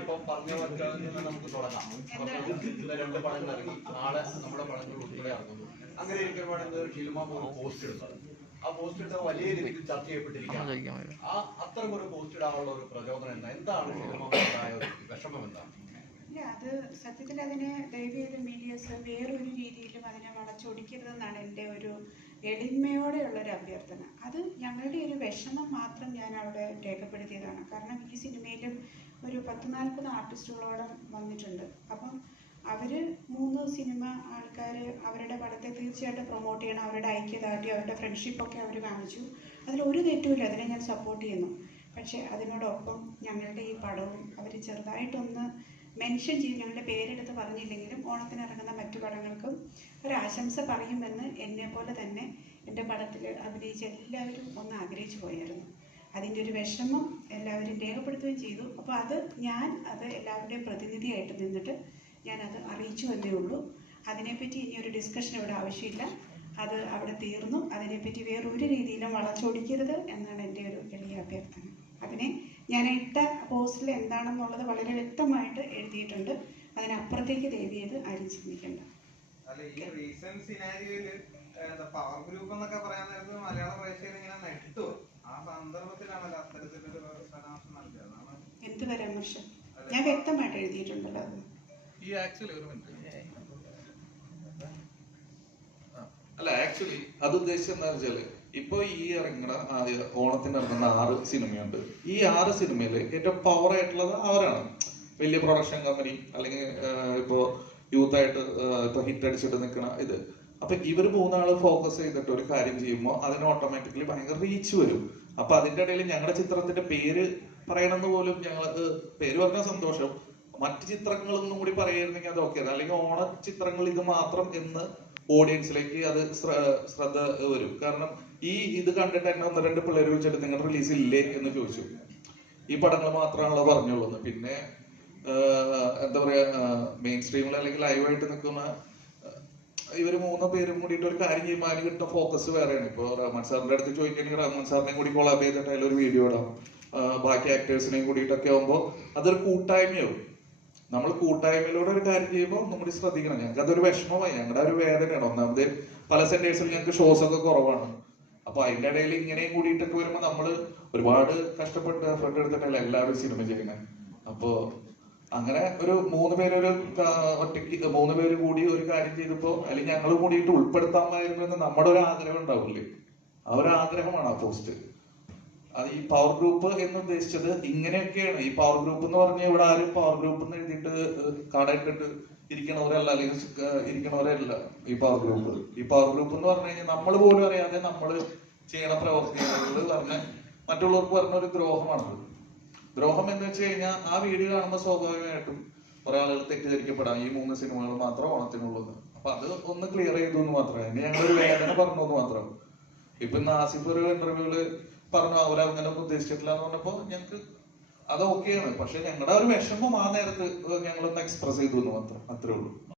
ഇപ്പം പറഞ്ഞ പോലെ നിന്ന് നമുക്ക് തുടങ്ങാം. ഇന്ന് രണ്ട് പടങ്ങൾ ഇറങ്ങി. നാളെ നമ്മുടെ പടങ്ങൾ ഉൾപ്പെടെ ഇറങ്ങുന്നു. അങ്ങനെ ഇരിക്കുമ്പോഴാണ് ഒരു ഷിൽമ ഒരു പോസ്റ്റ് ഇടുന്നത്. ആ പോസ്റ്റ് ഇട്ട വലിയ രീതിയിൽ ചർച്ച ചെയ്യപ്പെട്ടിരിക്കുകയാണ്. ആ അത്തരം ഒരു പോസ്റ്റ് ഇടാനുള്ള ഒരു പ്രചോദനം എന്താ? എന്താണ് ഫിലിമ ഉണ്ടായ ഒരു വിഷമം എന്താണ് ഇല്ല അത് സത്യത്തിൽ അതിനെ ദയവ് ചെയ്ത് മീഡിയസ് വേറൊരു രീതിയിലും അതിനെ വളച്ചൊടിക്കരുതെന്നാണ് എന്റെ ഒരു എളിമയോടെയുള്ള ഒരു അഭ്യർത്ഥന. അത് ഞങ്ങളുടെ ഒരു വിഷമം മാത്രം ഞാൻ അവിടെ രേഖപ്പെടുത്തിയതാണ്. കാരണം ഈ സിനിമയിലും ഒരു പത്ത് നാൽപ്പത് ആർട്ടിസ്റ്റുകളോളം വന്നിട്ടുണ്ട്. അപ്പം അവർ മൂന്ന് സിനിമ ആൾക്കാർ അവരുടെ പടത്തെ തീർച്ചയായിട്ടും പ്രൊമോട്ട് ചെയ്യണം. അവരുടെ ഐക്യദാർഢ്യം അവരുടെ ഫ്രണ്ട്ഷിപ്പൊക്കെ അവർ കാണിച്ചു. അതിൽ ഒരു തെറ്റുമില്ല. അതിനെ ഞാൻ സപ്പോർട്ട് ചെയ്യുന്നു. പക്ഷേ അതിനോടൊപ്പം ഞങ്ങളുടെ ഈ പടവും അവർ ചെറുതായിട്ടൊന്ന് മെൻഷൻ ചെയ്ത് ഞങ്ങളുടെ പേരെടുത്ത് പറഞ്ഞില്ലെങ്കിലും ഓണത്തിന് ഇറങ്ങുന്ന മറ്റു പടങ്ങൾക്കും ഒരു ആശംസ പറയുമെന്ന് എന്നെ പോലെ തന്നെ എന്റെ പടത്തിൽ അഭിനയിച്ച എല്ലാവരും ഒന്ന് ആഗ്രഹിച്ചു പോയായിരുന്നു. അതിന്റെ ഒരു വിഷമം എല്ലാവരും രേഖപ്പെടുത്തുകയും ചെയ്തു. അപ്പോൾ അത് ഞാൻ അത് എല്ലാവരുടെയും പ്രതിനിധിയായിട്ട് നിന്നിട്ട് ഞാൻ അത് അറിയിച്ചു എന്നേ ഉള്ളൂ. അതിനെപ്പറ്റി ഇനി ഒരു ഡിസ്കഷൻ ഇവിടെ ആവശ്യമില്ല. അത് അവിടെ തീർന്നു. അതിനെപ്പറ്റി വേറൊരു രീതിയിലും വളച്ചൊടിക്കരുത് എന്നാണ് എന്റെ ഒരു എളിയ അഭ്യർത്ഥന. അതിനെ ഞാൻ ഇട്ട പോസ്റ്റിൽ എന്താണെന്നുള്ളത് വളരെ വ്യക്തമായിട്ട് എഴുതിയിട്ടുണ്ട്. അതിനപ്പുറത്തേക്ക് ദേവി ചെയ്ത് ആരും ചിന്തിക്കേണ്ട അല്ല ഈ പവർ ഗ്രൂപ്പ് എന്നൊക്കെ പറയാൻ മലയാള ഇങ്ങനെ നെട്ടു എന്ത് പരാമർശം? ഞാൻ വ്യക്തമായിട്ട് എഴുതിയിട്ടുണ്ടല്ലോ അത്. ഈ ആക്ച്വലി ഒരു മിനിറ്റ്. ആ, അല്ല ആക്ച്വലി അത് ഉദ്ദേശിച്ചത് എന്താ വെച്ചാൽ ഇപ്പൊ ഈ ഇറങ്ങണ ഓണത്തിന് ഇറങ്ങുന്ന ആറ് സിനിമയുണ്ട്. ഈ ആറ് സിനിമയിൽ ഏറ്റവും പവർ ആയിട്ടുള്ളത് അവരാണ്. വലിയ പ്രൊഡക്ഷൻ കമ്പനി അല്ലെങ്കിൽ ഇപ്പോ യൂത്ത് ആയിട്ട് ഇപ്പൊ ഹിറ്റ് അടിച്ചിട്ട് നിൽക്കണ ഇത്. അപ്പൊ ഇവർ മൂന്നാൾ ഫോക്കസ് ചെയ്തിട്ട് ഒരു കാര്യം ചെയ്യുമ്പോൾ അതിന് ഓട്ടോമാറ്റിക്കലി ഭയങ്കര റീച്ച് വരും. അപ്പൊ അതിന്റെ ഇടയിൽ ഞങ്ങളുടെ ചിത്രത്തിന്റെ പേര് പറയണമെന്ന് പോലും ഞങ്ങൾക്ക് പേര് പറഞ്ഞ സന്തോഷം. മറ്റു ചിത്രങ്ങളൊന്നും കൂടി പറയായിരുന്നെങ്കിൽ അത് ഓക്കെ അല്ലെങ്കിൽ ഓണ ചിത്രങ്ങൾ ഇത് മാത്രം എന്ന് ഓഡിയൻസിലേക്ക് അത് ശ്രദ്ധ വരും. കാരണം ഈ ഇത് കണ്ടിട്ട് എന്നെ ഒന്ന് രണ്ട് പിള്ളേർ വിളിച്ചിട്ട് നിങ്ങളുടെ റിലീസ് ഇല്ലേ എന്ന് ചോദിച്ചു. ഈ പടങ്ങൾ മാത്രമാണല്ലോ പറഞ്ഞുള്ളൂ പിന്നെ എന്താ പറയാ മെയിൻ സ്ട്രീമിൽ അല്ലെങ്കിൽ ലൈവായിട്ട് നിൽക്കുന്ന ഇവർ മൂന്ന് പേരും കൂടിയിട്ട് ഒരു കാര്യം ചെയ്യുമ്പോൾ അതിന് കിട്ടുന്ന ഫോക്കസ് വേറെയാണ്. ഇപ്പൊ റഹ്മാൻ സാറിന്റെ അടുത്ത് ചോദിക്കുകയാണെങ്കിൽ റഹ്മാൻ സാറിനെയും കൂടി കൊളാബ് ചെയ്തിട്ട് അതിലൊരു വീഡിയോ ഇടാം. ബാക്കി ആക്ടേഴ്സിനെയും കൂടിയിട്ടൊക്കെ ആകുമ്പോൾ അതൊരു കൂട്ടായ്മയാവും. നമ്മൾ കൂട്ടായ്മയിലൂടെ ഒരു കാര്യം ചെയ്യുമ്പോൾ ഒന്നും കൂടി ശ്രദ്ധിക്കണം. ഞങ്ങൾക്ക് അതൊരു വിഷമമായി. ഞങ്ങളുടെ ഒരു വേദനയാണ്. ഒന്നാമത് പല സെന്റേഴ്സിൽ ഞങ്ങൾക്ക് ഷോസ് ഒക്കെ കുറവാണ്. അപ്പൊ അതിന്റെ ഇടയിൽ ഇങ്ങനെയും കൂടിയിട്ടൊക്കെ വരുമ്പോൾ നമ്മൾ ഒരുപാട് കഷ്ടപ്പെട്ട് ഫ്രണ്ട് എടുത്തിട്ടല്ല എല്ലാവരും സിനിമ ചെയ്യുന്നത് അപ്പോ അങ്ങനെ ഒരു മൂന്ന് പേരൊരു ഒറ്റയ്ക്ക് മൂന്ന് പേര് കൂടി ഒരു കാര്യം ചെയ്തപ്പോ അല്ലെങ്കിൽ ഞങ്ങൾ കൂടിയിട്ട് ഉൾപ്പെടുത്താമായിരുന്നു എന്ന് നമ്മുടെ ഒരു ആഗ്രഹം ഉണ്ടാവില്ലേ? ആ ഒരു ആഗ്രഹമാണ് ആ പോസ്റ്റ്. അത് ഈ പവർ ഗ്രൂപ്പ് എന്ന് ഉദ്ദേശിച്ചത് ഇങ്ങനെയൊക്കെയാണ്. ഈ പവർ ഗ്രൂപ്പ് എന്ന് പറഞ്ഞാൽ ഇവിടെ ആരും പവർ ഗ്രൂപ്പ് എന്ന് എഴുതിയിട്ട് കട ഇട്ടിട്ട് ഇരിക്കണവരല്ല അല്ലെങ്കിൽ ഇരിക്കണവരല്ല ഈ പവർ ഗ്രൂപ്പ് ഈ പവർ ഗ്രൂപ്പ് എന്ന് പറഞ്ഞു കഴിഞ്ഞാൽ നമ്മൾ പോലും അറിയാതെ നമ്മൾ ചെയ്യണ പ്രവർത്തികൾ പറഞ്ഞ മറ്റുള്ളവർക്ക് പറഞ്ഞ ഒരു ദ്രോഹമാണത്. ദ്രോഹം എന്ന് വെച്ച് കഴിഞ്ഞാൽ ആ വീഡിയോ കാണുമ്പോൾ സ്വാഭാവികമായിട്ടും കുറെ ആളുകൾ തെറ്റിദ്ധരിക്കപ്പെടാം. ഈ മൂന്ന് സിനിമകൾ മാത്രം ഓണത്തിനുള്ളത്. അപ്പൊ അത് ഒന്ന് ക്ലിയർ ചെയ്തു എന്ന് മാത്രമേ. ഇനി ഞങ്ങളൊരു വേദന പറഞ്ഞു എന്ന് മാത്രം ഇപ്പൊ ഇന്ന് ആസിഫ് ഒരു ഇന്റർവ്യൂൽ പറഞ്ഞു അവരങ്ങനെ ഒന്നും ഉദ്ദേശിച്ചിട്ടില്ല എന്ന് പറഞ്ഞപ്പോ ഞങ്ങൾക്ക് അത് ഓക്കെയാണ് പക്ഷെ ഞങ്ങളുടെ ഒരു വിഷമം ആ നേരത്ത് ഞങ്ങളൊന്ന് എക്സ്പ്രസ് ചെയ്തു എന്ന് മാത്രം. അത്രേ ഉള്ളൂ.